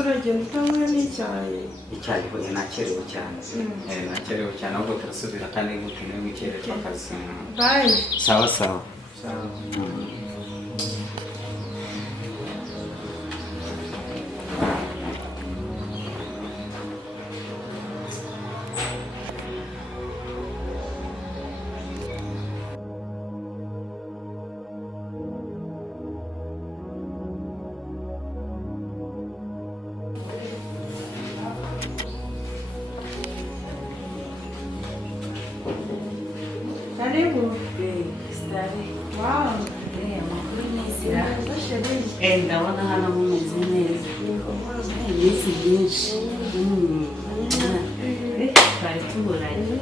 uragenda utanywa n'icyayi icyayi huye nakerewe cyane nakerewe cyane ahubwo turasubira kandi ngukeneye wikererwa akazi sawa sawa ndabona hano mumeze neza iminsi myinshi twari tuburanye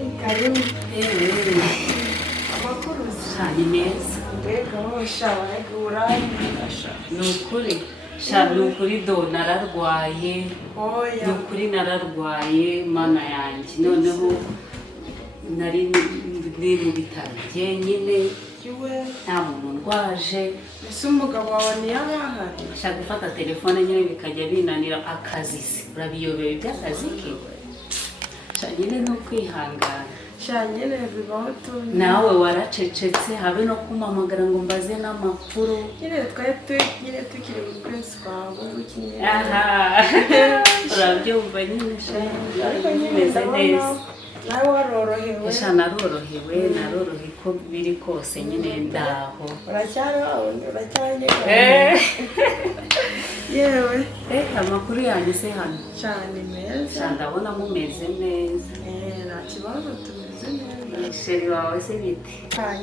amakuru ni meza mbega washaka uranyisha nukuri do nararwaye nukuri nararwaye mana yanjye noneho nari mu bitaro jyenyine nta muntu ndwaje ese umugabo wawe ntiyabahari ashaka gufata telefone nyine bikajya binanira akazi se urabiyobera iby'akazi ke nyine no kwihangana nyine bibaho tuzi nawe waracecetse habe no kumpamagara ngo mbaze n'amakuru nyine twari tukiri mu kwezi kwawe aha urabyumva nyine ariko nyine ndabona nawe warorohewe narorohewe ko biri kose nyine ndaho uracyari yewe amakuru yanyu se hano cyane meza ndabona mumeze neza nta kibazo tumeze neza sheri wawe se bite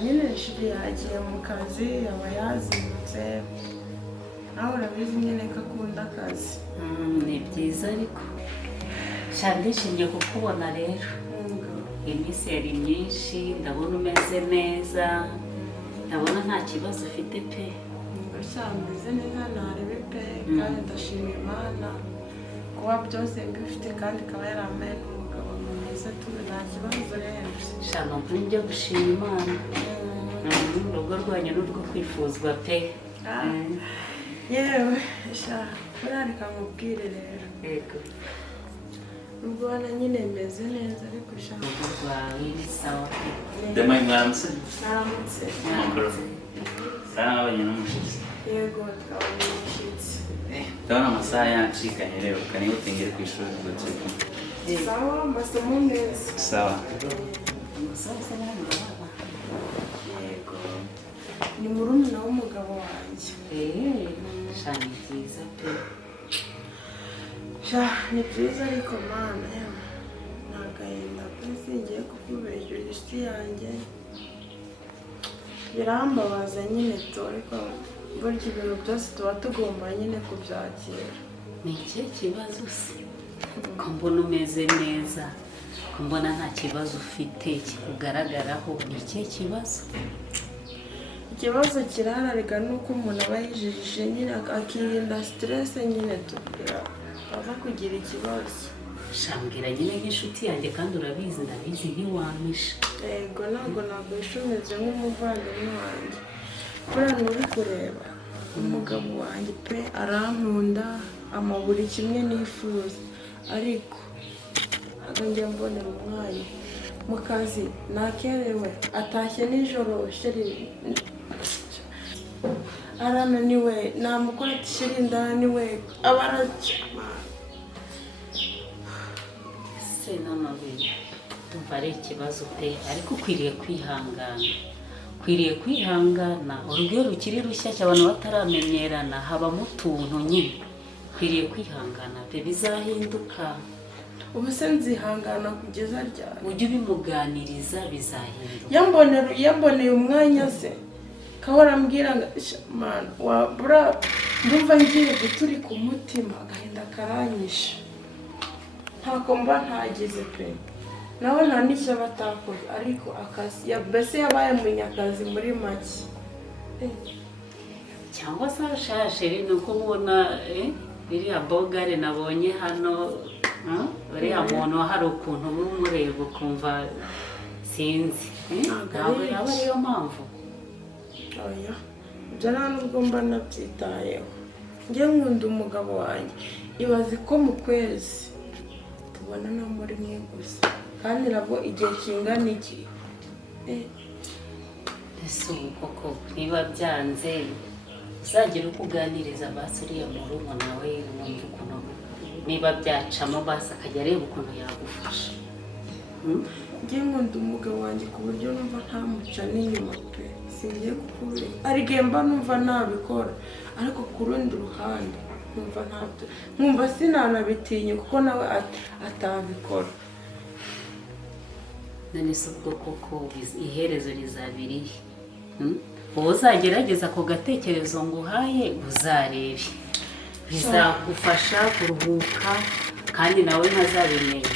nyine sheri yagiye mu kazi yaba yazindutse nawe urabizi nyine ko akunda akazi ni byiza ariko ndishimye kukubona rero iminsi yari myinshi ndabona umeze neza ndabona nta kibazo ufite pe meze neza ntarebe pe kandi ndashima Imana kuba byose mbifite kandi ikaba yaramaye n'umugabo mwiza tuzi nta kibazo rero shano byo gushima Imana urugo rwanyu n'urwo kwifuzwa pe yewe murareka mubwire rero yego Rugamba nyine meze neza ariko ushaka urugo rwawe ni sawa pe ndamaye mwaramutse naramutse amakuru abanye n'umushyitsi yego twabonye umushyitsi ndabona amasaha yancikanye rero kanibuke ngere ku ishuri sawa amasomo meza sawa yego ni murumuna w'umugabo wanjye shani byiza pe ni byiza ariko mana ntagahinda pe singiye kukubeshya inshuti yanjye birambabaza nyine tu ariko burya ibintu byose tuba tugomba nyine kubyakira ni ikihe kibazo se ko mbona umeze neza ko mbona nta kibazo ufite kikugaragaraho ni ikihe kibazo ikibazo kirararega nuko umuntu aba yijijishe nyine akirinda stress nyine tugira ava kugira ikibazo shambwira nyine nk'inshuti yanjye kandi urabizi ndabizi ntiwamisha yego ntabwo ishumeze nk'umuvandimwe wanjye buriya nturi kureba umugabo wanjye pe arankunda amaburi kimwe nifuza ariko njya mbonera umwanya mu kazi nakerewe atashye nijoro sheri arananiwe namukora ati sheri ndaniwe aba aracama se n'amabiri tumva ari ikibazo pe ariko ukwiriye kwihangana urugero rukiri rushyashya abantu bataramenyerana habamo utuntu nyine ukwiriye kwihangana pe bizahinduka ubu se nzihangana kugeza ryari ujye ubimuganiriza bizahinduka yamboneye umwanya se kahora ambwira ngo mana wabura ndumva ngiye guturika umutima agahinda karanyishe ntako mba ntagize pe nawe nta n'icyo batakoze ariko akazi mbese yabaye munyakazi muri make cyangwa se abashasheri ni uko mubona iriya bogare nabonye hano uriya muntu hari ukuntu uba umureba ukumva sinzi Ntabwo ntabwo ari yaba iki. ariyo mpamvu. oya ibyo nta nubwo mba nabyitayeho. Njye nkunda umugabo wanjye, ibaze ko mu kwezi tubonana muri mwe gusa kandi nabwo igihe kingana iki. Ese ubu koko niba byanze uzagira uko uganiriza basi uriya murumuna we wumva ukuntu niba byacamo basi akajya areba ukuntu yagufasha. Njye nkunda umugabo wanjye ku buryo numva ntamuca n'inyuma pe, singiye kukubwira. Hari igihe mba numva nabikora ariko ku rundi ruhande numva ntabyo, nkumva sinanabitinya kuko nawe atabikora. None se ubwo koko iherezo rizabirihe? Wowe uzagerageza ako gatekerezo ngo uhaye uzarebe bizagufasha kuruhuka kandi nawe ntazabimenya.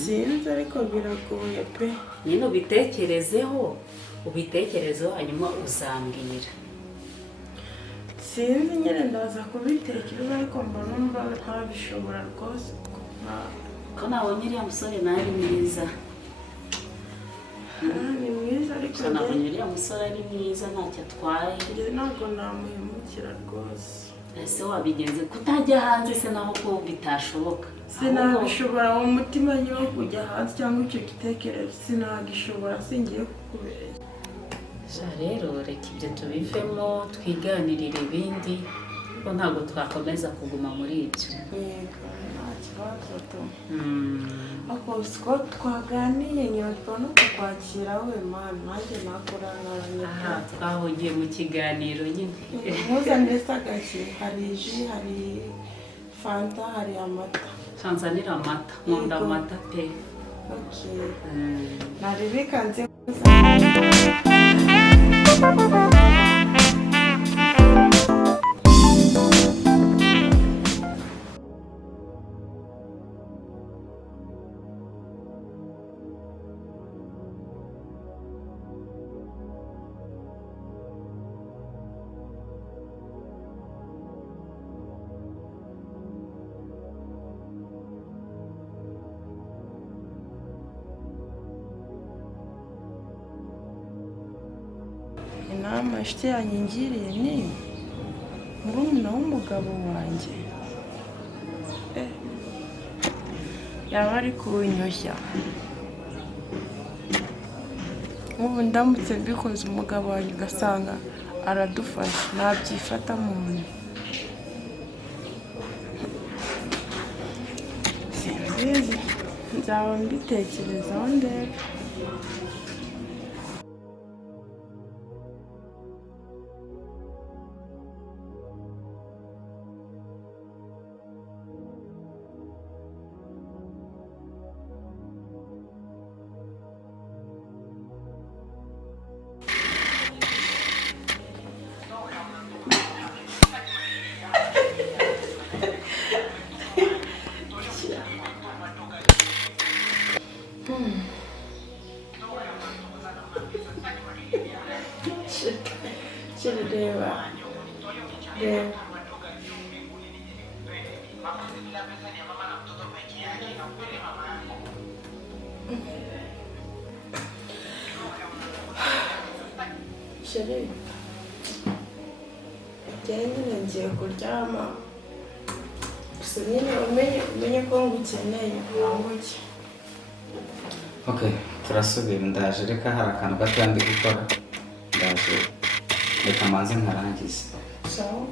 Sinzi ariko biragoye pe. Nyine ubitekerezeho hanyuma uzambwira. Sinzi nyine ndaza kubitekereza ariko mba numva ntabishobora rwose. Ko nabonye uriya musore nawe ari mwiza. Ni mwiza ariko nabonye uriya musore ari mwiza ntacyo atwaye. njye ntabwo namuhemukira rwose. Ese wabigenze kutajya hanze se naho ko bitashoboka? Sinabishobora mu mutima nyine wo kujya hanze cyangwa icyo gitekerezo sinagishobora, singiye kukubera. Rero reka ibyo tubivemo twiganirire ibindi ko ntabwo twakomeza kuguma muri ibyo. Yego nta kibazo tu. Ako siko twaganiye nyuma no kukwakira we mani nanjye nakurangaranye. Twahugiye mu kiganiro nyine. Muzanire se agaki, hari ji, hari fanta, hari amata. Tanzanira amata, nkunda amata pe. Okay. Narebekanze inama inshuti yanjye ngiriye ni murumuna w'umugabo wanjye. Yaba ari kunyoshya. Ubu ndamutse mbikoze umugabo wanjye ugasanga aradufasha nabyifata mu nda. Sinzi nzaba mbitekerezaho ndebe. Reba. Chérie, nyine ngiye kuryama gusa nyine umenye ko ngukeneye wanguke. Okay, turasubira ndaje reka hari akantu gato ndi gukora ndaje reka manze nkarangize. Sawa.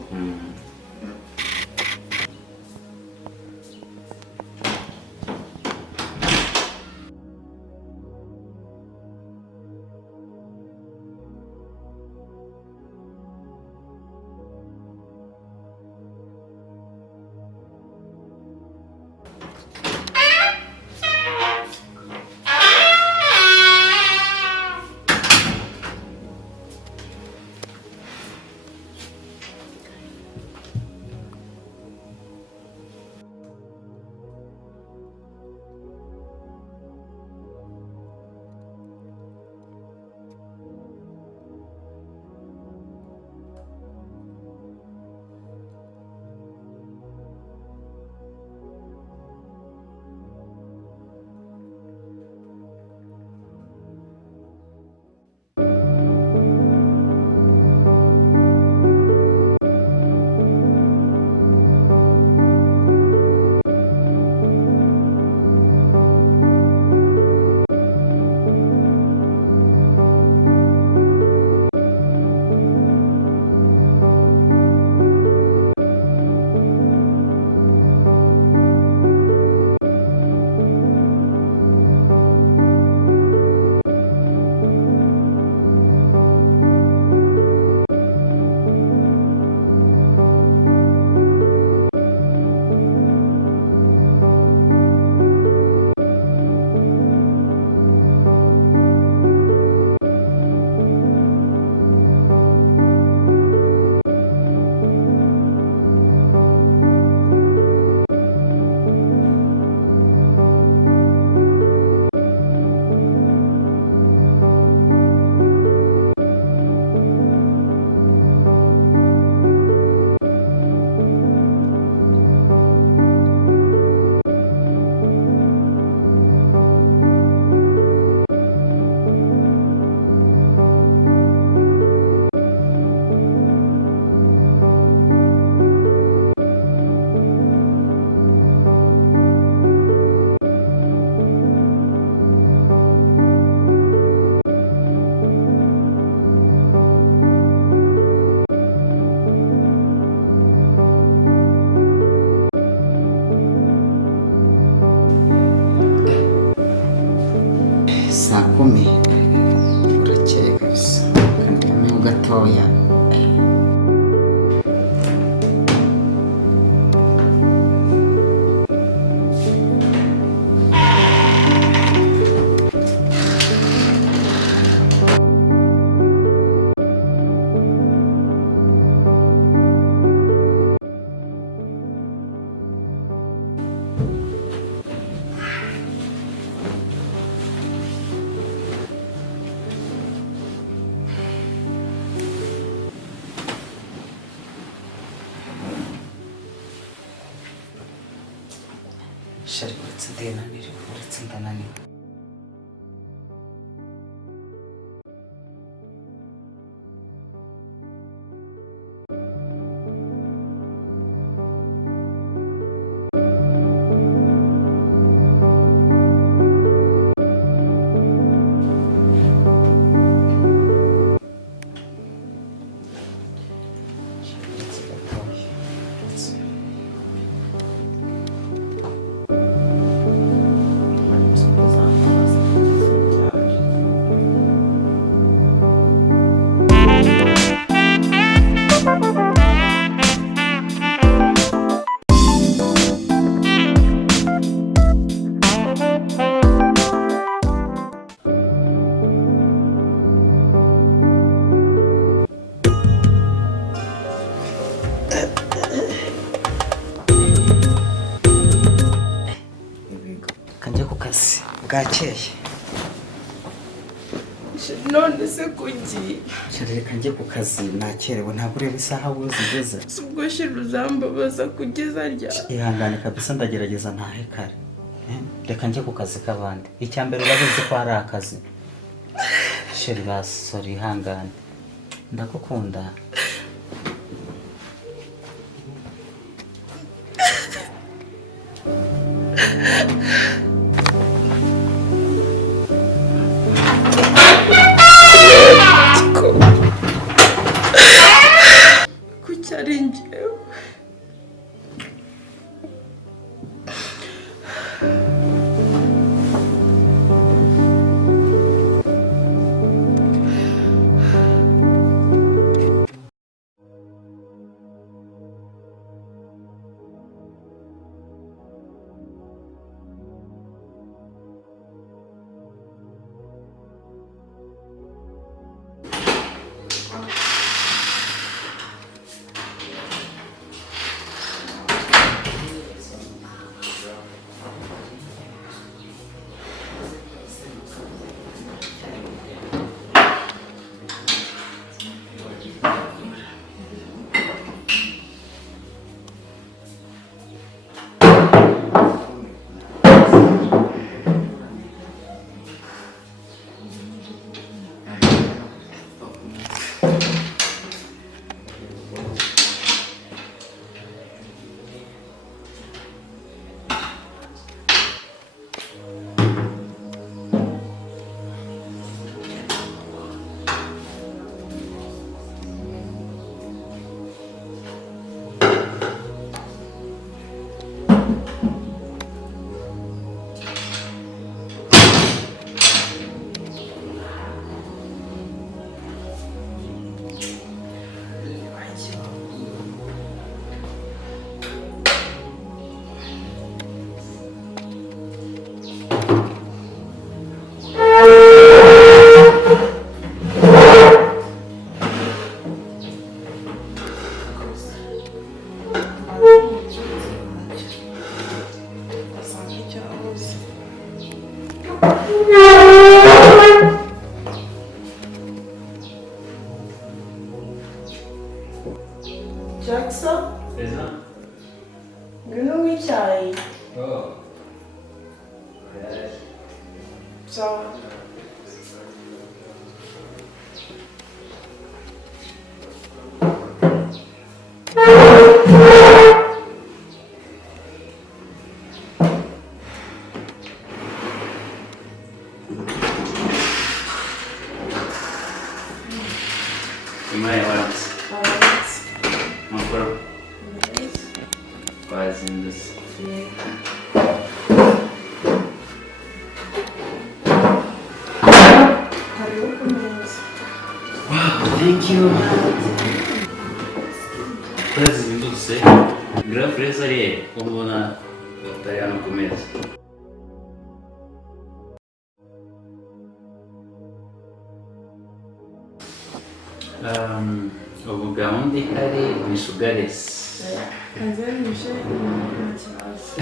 kumi urakeye kabisa kandi kamwe gatoya. Shari uretse ndananiwe, uretse ndananiwe. Kanjye ku kazi bwakeye. None se kugiye? Shari reka njye ku kazi nakerewe, ntabwo ureba isaha aho zigeze. Ubwo shira uzambabaza kugeza rya. Ihangane kabisa ndagerageza ntahe kare. Reka njye ku kazi k'abandi. Icyambere urabizi ko ari akazi. Shari sorry ihangane. Ndagukunda. Kucyari njyewe. Jackson? Neza? Ngwino wicaye. Oh. Sawa. Gimana ya waramutse? Makuru? Twazindutse. karibu ku meza. Thank you. Yazindutse. Gra presa ari ubona batari hano ku meza. Ubu gahunda ihari ni sugarless. Kanzemishe n'ikibazo.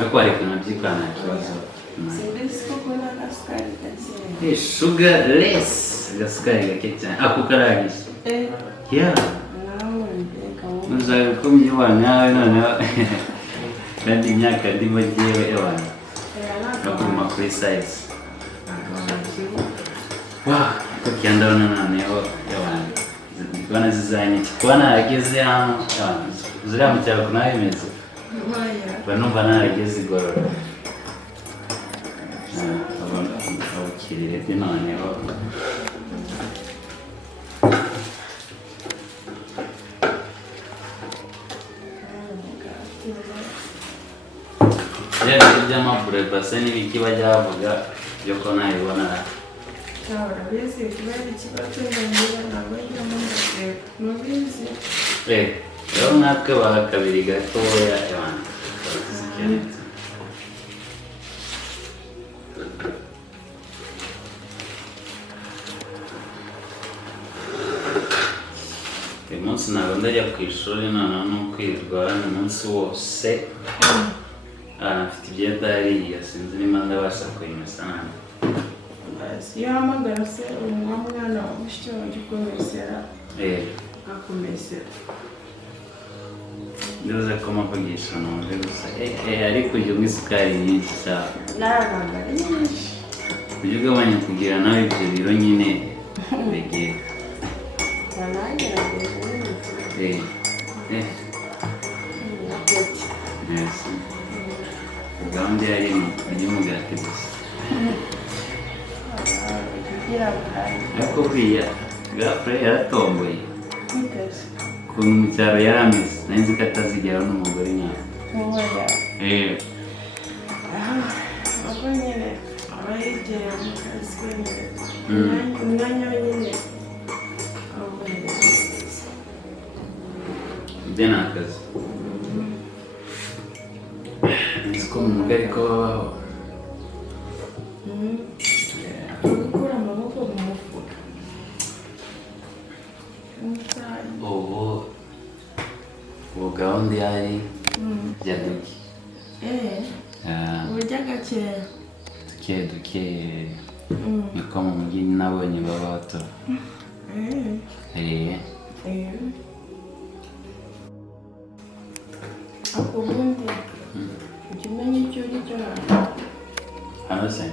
Ako ariko nabyikwa nta kibazo. Sindisi ko kuna gasukari gake. Sugarless. Gasukari gake cyane. Ako karagise. Yeah. Nawe mbega wowe. Uzakumye nawe noneho. Kandi imyaka ndimo giye ewana. Nakuma kuri size. Wow, kukianda noneho ewana. Zibona zizanye. Kubona ageze hano ewana. Zira mutya kunaye meze. Banumva narageze igorora. Abakirire noneho. Rero by'amabure base n'ibiki bajya bavuga byo ko nayibona. Ahora bese kubera ikibazo ngira nawe yamuze mubizi. Rero natwe bakabiri gatoya y'abana. Umunsi ntabwo ndajya ku ishuri noneho n'ukwirwa umunsi wose. Mfite ibyedari yasinze nimba ndabasha kuyimesa nani. Iyo hamagara se umwana wa mushiki wawe ugikomeza. Akomeza. Ndoza ko mavugisha numve gusa ariko ujye mwisukari nyinshi cyane. Naraganga nyinshi. Ujye ugabanya kugira nawe ibyo biro nyine begera. Yes. Gahunda yari umugati gusa. Ariko buriya gafure yaratomboye. Ukuntu mu cyaro yari ameze nari nzi ko atazigeraho n'umugore nyawe. Ako nyine aba yegera mu kazi ke nyine. Umwanya we nyine ibyo ni akazi. Nzi ko mu mugari ko babaho. gukura amaboko mu mufuka. Ubu gahunda ihari ya duke. Uburyo gakeya. Duke niko mu mujyi nabonye baba bato. Ako ubundi ujya umenya icyo uri cyo hano se?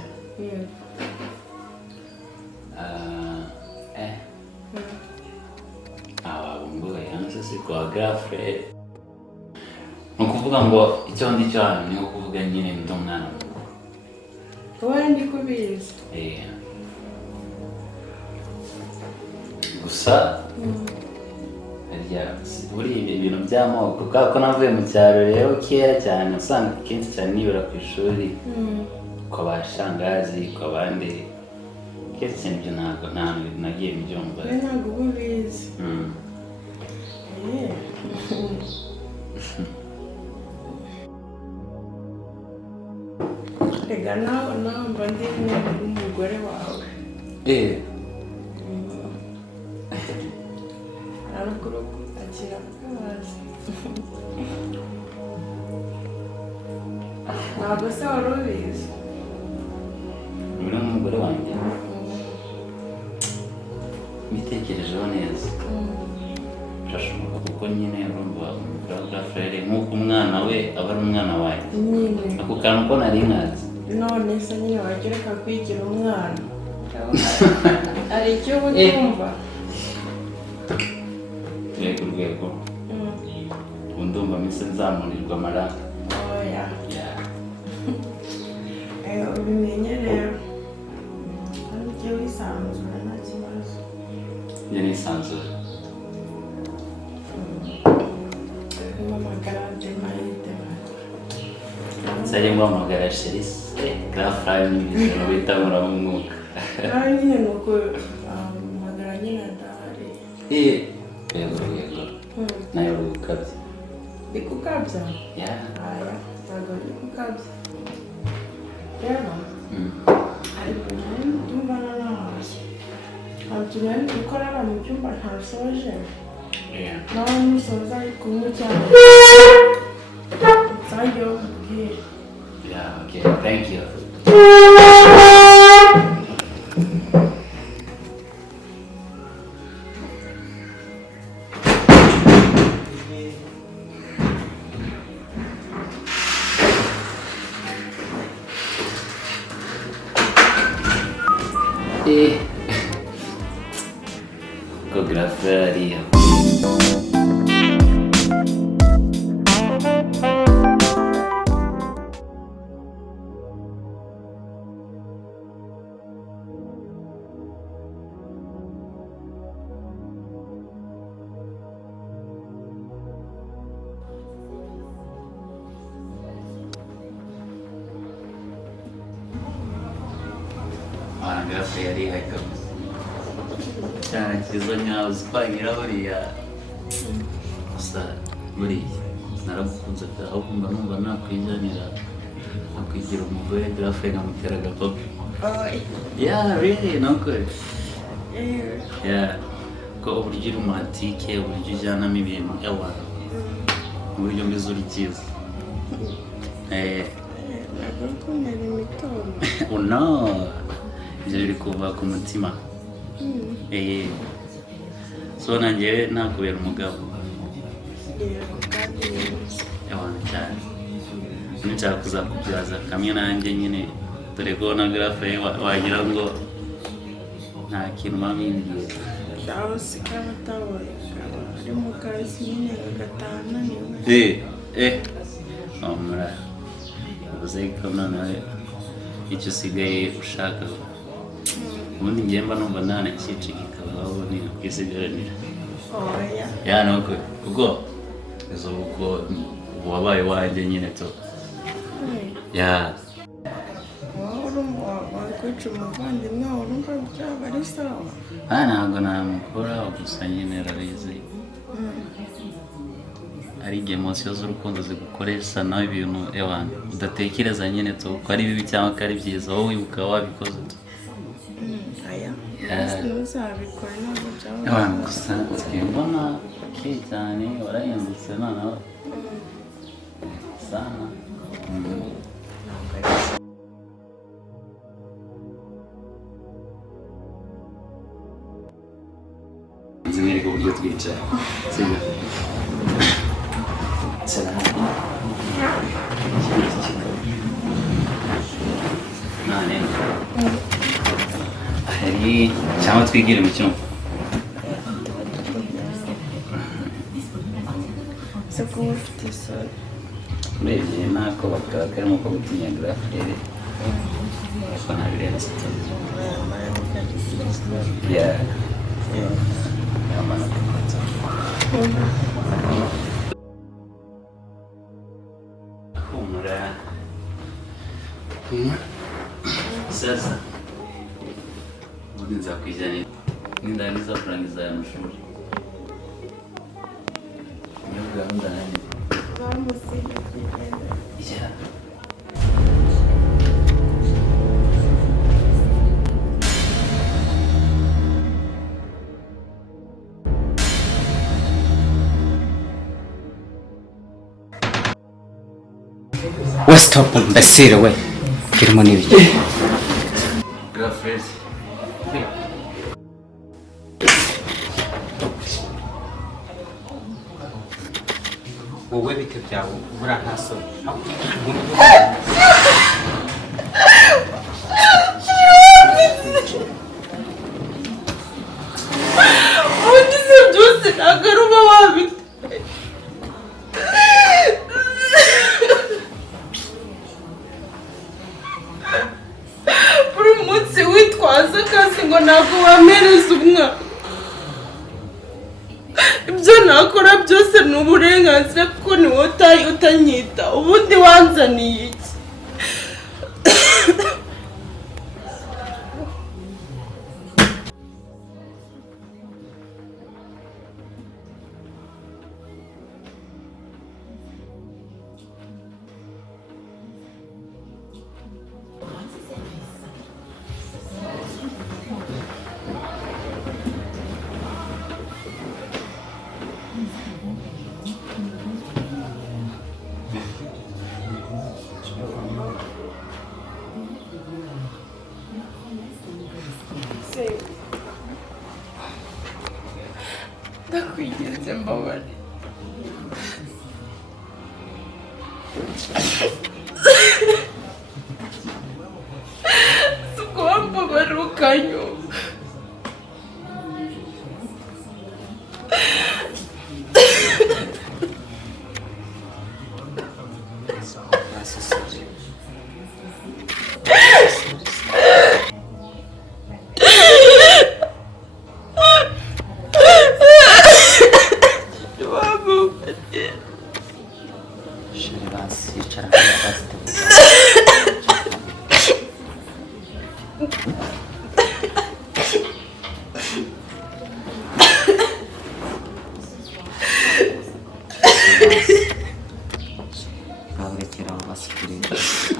Ababunguye hano se si kwa gafure. Ni ukuvuga ngo icyo ndi cyo hano ni ukuvuga nyine ndi umwana muto. wowe ndi kubizi. Gusa buriya ibintu by'amoko kubera ko navuye mu cyaro rero kera cyane usanga kenshi cyane nibura ku ishuri kwa bashangazi kwa bande kenshi cyane ibyo ntabwo nagiye mbyumva. Ntabwo uba ubizi. Rega nawe mba ndi n'umugore wawe. Haruguru akira akabazi. Ntabwo se wari ubizi. Uri n'umugore wanjye mbitekerejeho neza. Birashoboka kuko nyine urumva umugore wa gafurere nk'uko umwana we aba ari umwana wanjye. Ako kantu ko nari nkazi. None se nyine wagira ukakwigira umwana. Hari icyo uba utumva. Urwego ubu ndumva mise nzamurirwa amara. Oya ubimenye rero kandi ujye wisanzura nta kibazo. Njye nisanzura. Mama garante mayite Sari mwamagara Sherisi grafra n'ibintu bita muramwuka. Nyine nuko magara nyine ndahari. Yego. Nayo ukabye. Bikukabya? Yeah. Aya, ntabwo bikukabya. Rero, ariko ndumva narahaze. Tugenda gukora mu cyumba ntasoje. Nawe musoza ariko umucyane. Thank you. Yeah, okay. Thank you. Cografaria. Cografaria aí cyane cyiza nyawe uzikwagira buriya gusa buriya naragukunze ahubwo mba numva nakwijyanira nakwigira umugore grafe nkamutera agapapa. Yeah, really, nukuri. Yeah, ko uburyo uri romantike, uburyo ujyanamo ibintu y'abantu, uburyo mbizi uri cyiza. No, ibyo biri kuva ku mutima. So nanjye nakubera umugabo. Abantu cyane. Nshaka kuzakubyaza kamwe nanjye nyine dore ko na grafe wagira ngo nta kintu mamimbye. Shaho sikabatawe. Ari mu kazi nyine gatana niwe. Omura. Ubuze ko noneho icyo usigaye ushaka. Ubundi ngiye mba numva ntanakicika aho ni kwisigaranira. Ya nuko ubwo ezo uko wabaye wanjye nyine to. Ya. Kwica umuvandimwe urumva byaba ari sawa? Ntabwo namukora gusa nyine rarizi. Ari emosiyo z'urukundo zigukoresha nawe ibintu y'abantu udatekereza nyine to ko ari bibi cyangwa ko ari byiza wowe wibuka wabikoze. Ntuzabikora ntabwo byaba abantu gusa mbona keye cyane warahindutse noneho sana. Zimwereka uburyo twicara sibyo nane ahari cyangwa twigire mu cyumba se ko ufite isoni mbere nako bakaba karimo ko gutinya grafere ko nabirenze. Yeah. Humura. Sasa ubundi nzakwijyanira nindangiza kurangiza aya mashuri niyo gahunda nanjye bamusiga kugenda. Stop imbesire we kirimo n'ibiki grafere wowe bike byawe bura nta soni ugize byose ntabwo ari uba wabita. Buri munsi witwaza akazi ngo ntabwo wampereza umwana. Ibyo nakora byose ni uburenganzira kuko ni wowe utanyita. Ubundi wanzaniye iki? se ndakwigeze mbabare sukuba mbabare ukanyumva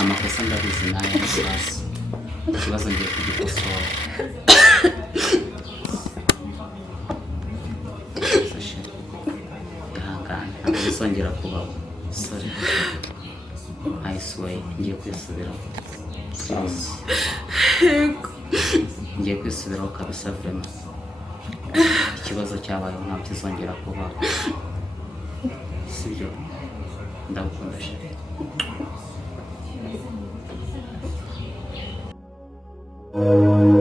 amakosa ndabizi nayo ikibazo ngiye kugikosora ihangane ntabwo bizongera kubaho sorry I swear ngiye kwisubiraho ngiye kwisubiraho kabisa vrema ikibazo cyabaye ntabwo kizongera kubaho sibyo ndagukunda sheri Thank you.